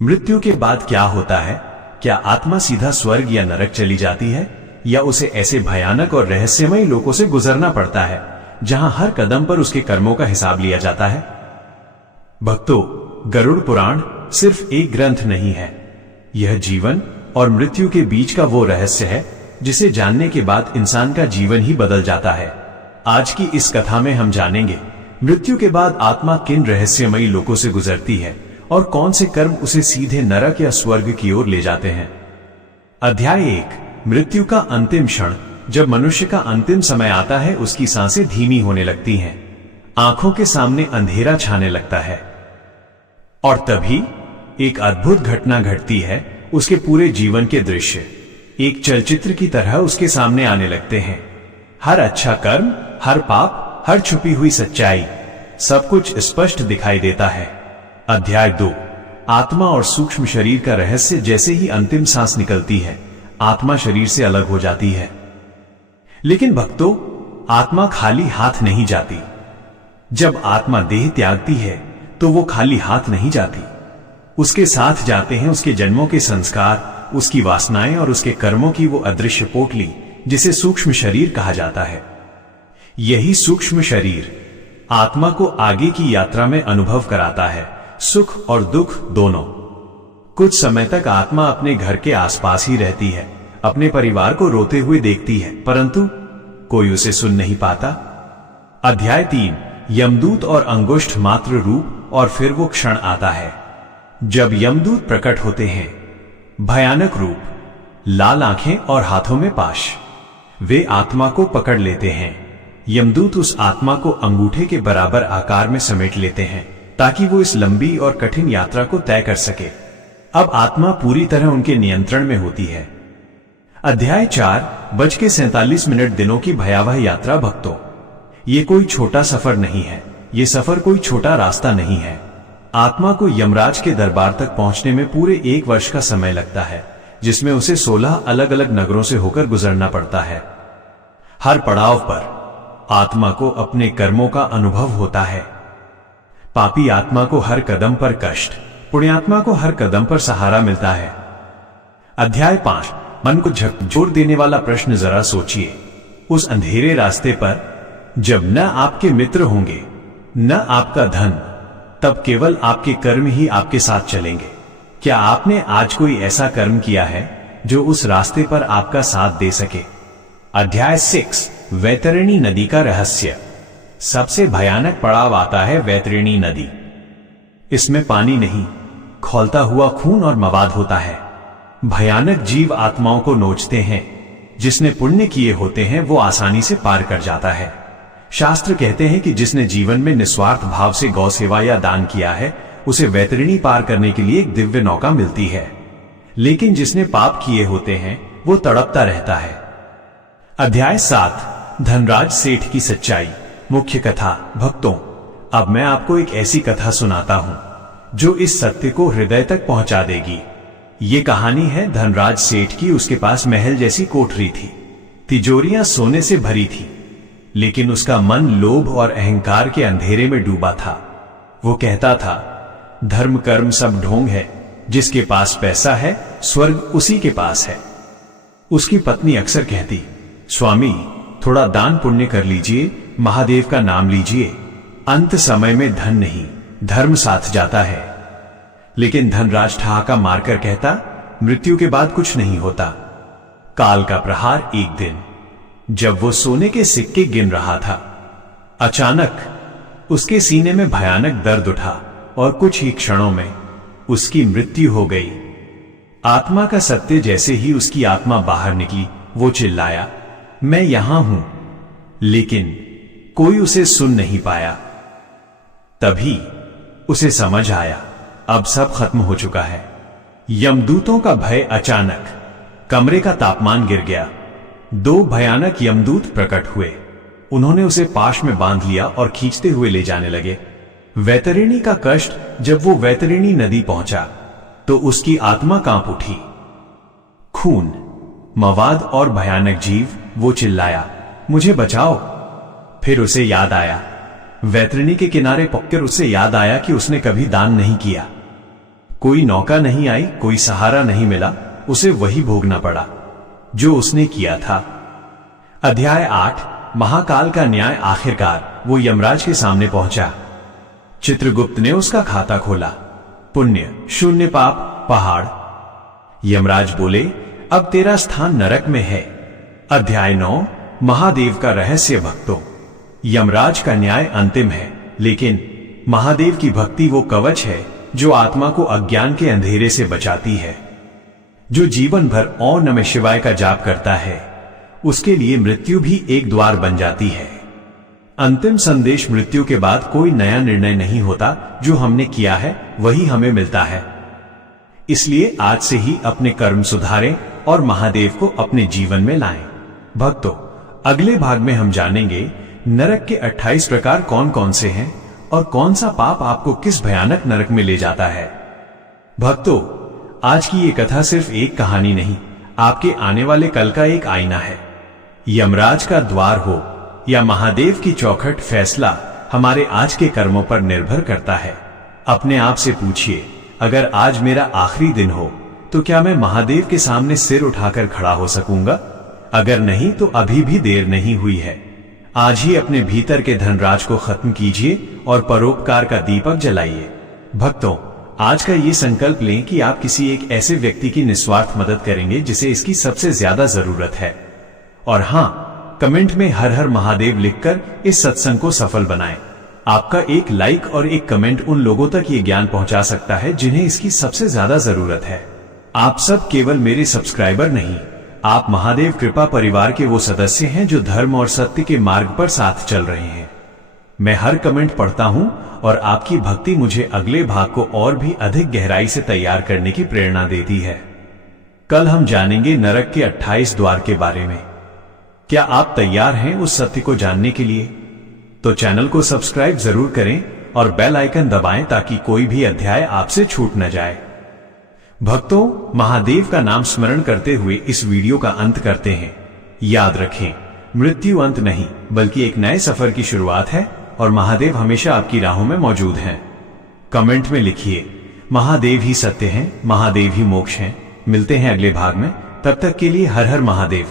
मृत्यु के बाद क्या होता है? क्या आत्मा सीधा स्वर्ग या नरक चली जाती है, या उसे ऐसे भयानक और रहस्यमयी लोकों से गुजरना पड़ता है जहां हर कदम पर उसके कर्मों का हिसाब लिया जाता है? भक्तों, गरुड़ पुराण सिर्फ एक ग्रंथ नहीं है। यह जीवन और मृत्यु के बीच का वो रहस्य है जिसे जानने के बाद इंसान का जीवन ही बदल जाता है। आज की इस कथा में हम जानेंगे मृत्यु के बाद आत्मा किन रहस्यमयी लोकों से गुजरती है और कौन से कर्म उसे सीधे नरक या स्वर्ग की ओर ले जाते हैं। अध्याय 1, मृत्यु का अंतिम क्षण। जब मनुष्य का अंतिम समय आता है, उसकी सांसें धीमी होने लगती हैं, आंखों के सामने अंधेरा छाने लगता है, और तभी एक अद्भुत घटना घटती है। उसके पूरे जीवन के दृश्य एक चलचित्र की तरह उसके सामने आने लगते हैं। हर अच्छा कर्म, हर पाप, हर छुपी हुई सच्चाई, सब कुछ स्पष्ट दिखाई देता है। अध्याय 2, आत्मा और सूक्ष्म शरीर का रहस्य। जैसे ही अंतिम सांस निकलती है, आत्मा शरीर से अलग हो जाती है। लेकिन भक्तों, आत्मा खाली हाथ नहीं जाती। जब आत्मा देह त्यागती है तो वो खाली हाथ नहीं जाती। उसके साथ जाते हैं उसके जन्मों के संस्कार, उसकी वासनाएं और उसके कर्मों की वो अदृश्य पोटली जिसे सूक्ष्म शरीर कहा जाता है। यही सूक्ष्म शरीर आत्मा को आगे की यात्रा में अनुभव कराता है, सुख और दुख दोनों। कुछ समय तक आत्मा अपने घर के आसपास ही रहती है, अपने परिवार को रोते हुए देखती है, परंतु कोई उसे सुन नहीं पाता। अध्याय 3, यमदूत और अंगुष्ठ मात्र रूप। और फिर वो क्षण आता है जब यमदूत प्रकट होते हैं। भयानक रूप, लाल आंखें और हाथों में पाश। वे आत्मा को पकड़ लेते हैं। यमदूत उस आत्मा को अंगूठे के बराबर आकार में समेट लेते हैं ताकि वो इस लंबी और कठिन यात्रा को तय कर सके। अब आत्मा पूरी तरह उनके नियंत्रण में होती है। अध्याय 4, 4:47 दिनों की भयावह यात्रा। भक्तों, ये कोई छोटा सफर नहीं है, ये सफर कोई छोटा रास्ता नहीं है। आत्मा को यमराज के दरबार तक पहुंचने में पूरे 1 वर्ष का समय लगता है, जिसमें उसे 16 अलग अलग नगरों से होकर गुजरना पड़ता है। हर पड़ाव पर आत्मा को अपने कर्मों का अनुभव होता है। पापी आत्मा को हर कदम पर कष्ट, पुण्यात्मा को हर कदम पर सहारा मिलता है। अध्याय 5, मन को झकझोर देने वाला प्रश्न। जरा सोचिए, उस अंधेरे रास्ते पर जब न आपके मित्र होंगे न आपका धन, तब केवल आपके कर्म ही आपके साथ चलेंगे। क्या आपने आज कोई ऐसा कर्म किया है जो उस रास्ते पर आपका साथ दे सके? अध्याय 6, वैतरणी नदी का रहस्य। सबसे भयानक पड़ाव आता है वैतरणी नदी। इसमें पानी नहीं, खौलता हुआ खून और मवाद होता है। भयानक जीव आत्माओं को नोचते हैं। जिसने पुण्य किए होते हैं वो आसानी से पार कर जाता है। शास्त्र कहते हैं कि जिसने जीवन में निस्वार्थ भाव से गौ सेवा या दान किया है, उसे वैतरणी पार करने के लिए एक दिव्य नौका मिलती है। लेकिन जिसने पाप किए होते हैं वो तड़पता रहता है। अध्याय 7, धनराज सेठ की सच्चाई। मुख्य कथा। भक्तों, अब मैं आपको एक ऐसी कथा सुनाता हूं जो इस सत्य को हृदय तक पहुंचा देगी। ये कहानी है धनराज सेठ की। उसके पास महल जैसी कोठरी थी, तिजोरियां सोने से भरी थी, लेकिन उसका मन लोभ और अहंकार के अंधेरे में डूबा था। वो कहता था, धर्म कर्म सब ढोंग है, जिसके पास पैसा है स्वर्ग उसी के पास है। उसकी पत्नी अक्सर कहती, स्वामी थोड़ा दान पुण्य कर लीजिए, महादेव का नाम लीजिए, अंत समय में धन नहीं धर्म साथ जाता है। लेकिन धनराज ठहाका मारकर कहता, मृत्यु के बाद कुछ नहीं होता। काल का प्रहार। एक दिन जब वो सोने के सिक्के गिन रहा था, अचानक उसके सीने में भयानक दर्द उठा और कुछ ही क्षणों में उसकी मृत्यु हो गई। आत्मा का सत्य जैसे ही उसकी आत्मा बाहर निकली, वो चिल्लाया, मैं यहां हूं, लेकिन कोई उसे सुन नहीं पाया। तभी उसे समझ आया, अब सब खत्म हो चुका है। यमदूतों का भय। अचानक कमरे का तापमान गिर गया। 2 भयानक यमदूत प्रकट हुए। उन्होंने उसे पाश में बांध लिया और खींचते हुए ले जाने लगे। वैतरणी का कष्ट। जब वो वैतरणी नदी पहुंचा तो उसकी आत्मा कांप उठी। खून, मवाद और भयानक जीव। वो चिल्लाया, मुझे बचाओ। फिर उसे याद आया, वैतरणी के किनारे पहुंचकर उसे याद आया कि उसने कभी दान नहीं किया। कोई नौका नहीं आई, कोई सहारा नहीं मिला, उसे वही भोगना पड़ा जो उसने किया था। अध्याय 8 महाकाल का न्याय। आखिरकार वो यमराज के सामने पहुंचा। चित्रगुप्त ने उसका खाता खोला। पुण्य 0 पाप पहाड़। यमराज बोले, अब तेरा स्थान नरक में है। अध्याय 9 महादेव का रहस्य। भक्तों, यमराज का न्याय अंतिम है, लेकिन महादेव की भक्ति वो कवच है जो आत्मा को अज्ञान के अंधेरे से बचाती है। जो जीवन भर ओम नमः शिवाय का जाप करता है, उसके लिए मृत्यु भी एक द्वार बन जाती है। अंतिम संदेश, मृत्यु के बाद कोई नया निर्णय नहीं होता, जो हमने किया है वही हमें मिलता है। इसलिए आज से ही अपने कर्म सुधारें और महादेव को अपने जीवन में लाएं। भक्तों, अगले भाग में हम जानेंगे नरक के 28 प्रकार कौन कौन से हैं और कौन सा पाप आपको किस भयानक नरक में ले जाता है। भक्तों, आज की ये कथा सिर्फ एक कहानी नहीं, आपके आने वाले कल का एक आईना है। यमराज का द्वार हो या महादेव की चौखट, फैसला हमारे आज के कर्मों पर निर्भर करता है। अपने आप से पूछिए, अगर आज मेरा आखिरी दिन हो तो क्या मैं महादेव के सामने सिर उठाकर खड़ा हो सकूंगा? अगर नहीं तो अभी भी देर नहीं हुई है। आज ही अपने भीतर के धनराज को खत्म कीजिए और परोपकार का दीपक जलाइए। भक्तों, आज का ये संकल्प लें कि आप किसी एक ऐसे व्यक्ति की निस्वार्थ मदद करेंगे जिसे इसकी सबसे ज्यादा जरूरत है। और हाँ, कमेंट में हर हर महादेव लिखकर इस सत्संग को सफल बनाएं। आपका एक लाइक और एक कमेंट उन लोगों तक ये ज्ञान पहुंचा सकता है जिन्हें इसकी सबसे ज्यादा जरूरत है। आप सब केवल मेरे सब्सक्राइबर नहीं, आप महादेव कृपा परिवार के वो सदस्य हैं जो धर्म और सत्य के मार्ग पर साथ चल रहे हैं। मैं हर कमेंट पढ़ता हूं और आपकी भक्ति मुझे अगले भाग को और भी अधिक गहराई से तैयार करने की प्रेरणा देती है। कल हम जानेंगे नरक के 28 द्वार के बारे में। क्या आप तैयार हैं उस सत्य को जानने के लिए? तो चैनल को सब्सक्राइब जरूर करें और बेल आइकन दबाएं ताकि कोई भी अध्याय आपसे छूट न जाए। भक्तों, महादेव का नाम स्मरण करते हुए इस वीडियो का अंत करते हैं। याद रखें, मृत्यु अंत नहीं बल्कि एक नए सफर की शुरुआत है और महादेव हमेशा आपकी राहों में मौजूद हैं। कमेंट में लिखिए, महादेव ही सत्य हैं, महादेव ही मोक्ष हैं। मिलते हैं अगले भाग में, तब तक के लिए हर हर महादेव।